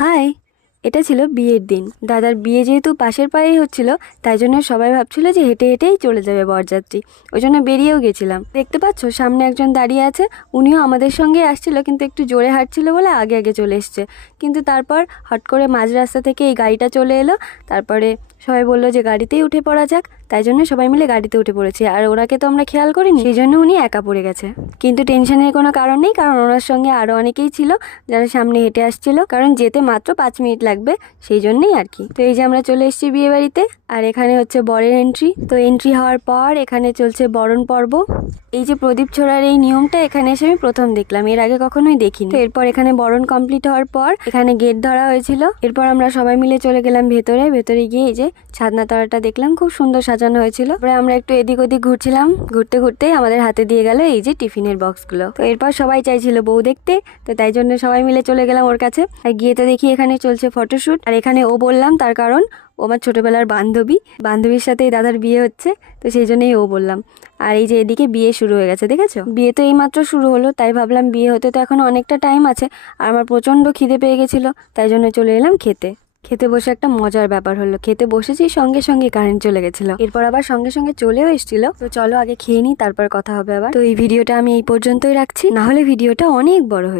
High, এটা ছিল বিয়ের দিন। দাদার বিয়ে যেহেতু পাশের পাড়েই হচ্ছিল, তাই জন্য সবাই ভাবছিল যে হেঁটে হেঁটেই চলে যাবে বরযাত্রী। ওই জন্য বেরিয়েও গেছিলাম। দেখতে পাচ্ছ সামনে একজন দাঁড়িয়ে আছে, উনিও আমাদের সঙ্গে আসছিল, কিন্তু একটু জোরে হাঁটছিল বলে আগে আগে চলে এসছে। কিন্তু তারপর হট করে মাঝ রাস্তা থেকে এই গাড়িটা চলে এলো। তারপরে সবাই বললো যে গাড়িতেই উঠে পড়া যাক, তাই জন্য সবাই মিলে গাড়িতে উঠে পড়েছি। আর ওনাকে তো আমরা খেয়াল করিনি, সেই জন্য উনি একা পড়ে গেছে। কিন্তু টেনশনের কোনো কারণ নেই, কারণ ওনার সঙ্গে আরও অনেকেই ছিল যারা সামনে হেঁটে আসছিল, কারণ যেতে মাত্র 5 মিনিট লাগবে, সেই জন্যই আর কি। তো এই যে আমরা চলে এসেছি বিয়ে বাড়িতে, আর এখানে হচ্ছে বরের এন্ট্রি। তো এন্ট্রি হওয়ার পর এখানে চলছে বরণ পর্ব। এই যে প্রদীপ ছোড়ার এই নিয়মটা এখানে এসে আমি প্রথম দেখলাম, এর আগে কখনোই দেখিনি। তো এরপর এখানে বরণ কমপ্লিট হওয়ার পর এখানে গেট ধরা হয়েছিল। এরপর আমরা সবাই মিলে চলে গেলাম ভেতরে গিয়ে এই যে ছাদনা তলাটা দেখলাম, খুব সুন্দর সাজানো হয়েছিল। তারপরে আমরা একটু এদিক ওদিক ঘুরছিলাম, ঘুরতে ঘুরতেই আমাদের হাতে দিয়ে গেল এই যে টিফিনের বক্সগুলো। তো এরপর সবাই চাইছিল বউ দেখতে, তো তাই জন্য সবাই মিলে চলে গেলাম ওর কাছে। আর গিয়ে তো দেখি এখানে চলছে ফটোশুট। আর এখানে ও বললাম তার কারণ ও আমার ছোটবেলার বান্ধবীর সাথে এই দাদার বিয়ে হচ্ছে, তো সেই জন্যই ও বললাম। আর এই যে এদিকে বিয়ে শুরু হয়ে গেছে, দেখেছো? বিয়ে তো এইমাত্র শুরু হলো, তাই ভাবলাম বিয়ে হতে তো এখন অনেকটা টাইম আছে। আর আমার প্রচণ্ড খিদে পেয়ে গেছিলো, তাই জন্য চলে এলাম খেতে। খেতে বসে একটা মজার ব্যাপার হলো, খেতে বসেছি সঙ্গে সঙ্গে কারেন্ট চলে গেছিলো। এরপর আবার সঙ্গে সঙ্গে চলেও এসেছিলো। তো চলো আগে খেয়ে নিই, তারপর কথা হবে আবার। তো এই ভিডিওটা আমি এই পর্যন্তই রাখছি, না হলে ভিডিওটা অনেক বড় হয়ে